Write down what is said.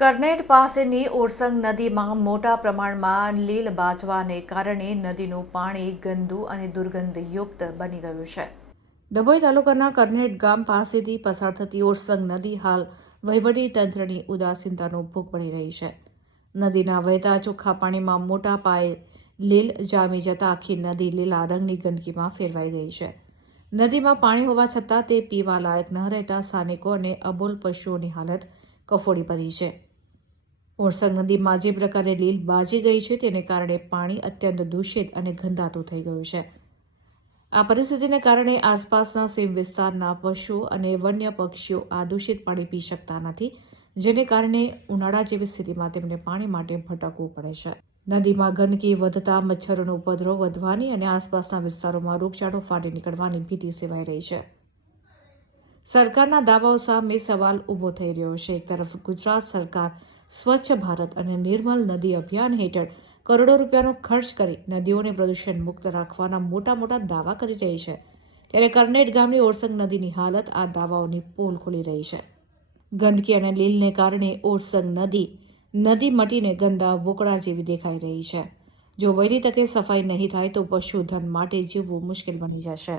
કરનેટ પાસેની ઓરસંગ નદીમાં મોટા પ્રમાણમાં લીલ બાજવાને કારણે નદીનું પાણી ગંદુ અને દુર્ગંધયુક્ત બની ગયું છે. ડભોઈ તાલુકાના કરનેટ ગામ પાસેથી પસાર થતી ઓરસંગ નદી હાલ વહીવટી તંત્રની ઉદાસીનતાનો ભોગ બની રહી છે. નદીના વહેતા ચોખ્ખા પાણીમાં મોટા પાયે લીલ જામી જતા આખી નદી લીલા રંગની ગંદકીમાં ફેરવાઈ ગઈ છે. નદીમાં પાણી હોવા છતાં તે પીવા લાયક ન રહેતા સ્થાનિકો અને અબોલ પશુઓની હાલત કફોડી પડી છે. ઓરસંગ નદીમાં જે પ્રકારે લીલ બાજી ગઈ છે તેને કારણે પાણી અત્યંત દૂષિત અને ગંધાતું થઈ ગયું છે. આ પરિસ્થિતિને કારણે આસપાસના સીમ વિસ્તારના પશુઓ અને વન્ય પક્ષીઓ આ દૂષિત પાણી પી શકતા નથી, જેને કારણે ઉનાળા જેવી સ્થિતિમાં તેમને પાણી માટે ભટકવું પડે છે. નદીમાં ગંદકી વધતા મચ્છરોનો ઉપદ્રવ વધવાની અને આસપાસના વિસ્તારોમાં રોગચાળો ફાટી નીકળવાની ભીતિ સેવાઈ રહી છે. સરકારના દાવાઓ સામે સવાલ ઊભો થઈ રહ્યો છે. એક તરફ ગુજરાત સરકાર સ્વચ્છ ભારત અને નિર્મલ નદી અભિયાન હેઠળ કરોડો રૂપિયાનો ખર્ચ કરી નદીઓને પ્રદૂષણ મુક્ત રાખવાના મોટા દાવા કરી રહી છે, ત્યારે કરનેટ ગામની ઓરસંગ નદીની હાલત આ દાવાઓની પોલ ખોલી રહી છે. ગંદકી અને લીલને કારણે ઓરસંગ નદી મટીને ગંદા વોકળા જેવી દેખાઈ રહી છે. જો વહેલી તકે સફાઈ નહીં થાય તો પશુધન માટે જીવવું મુશ્કેલ બની જશે.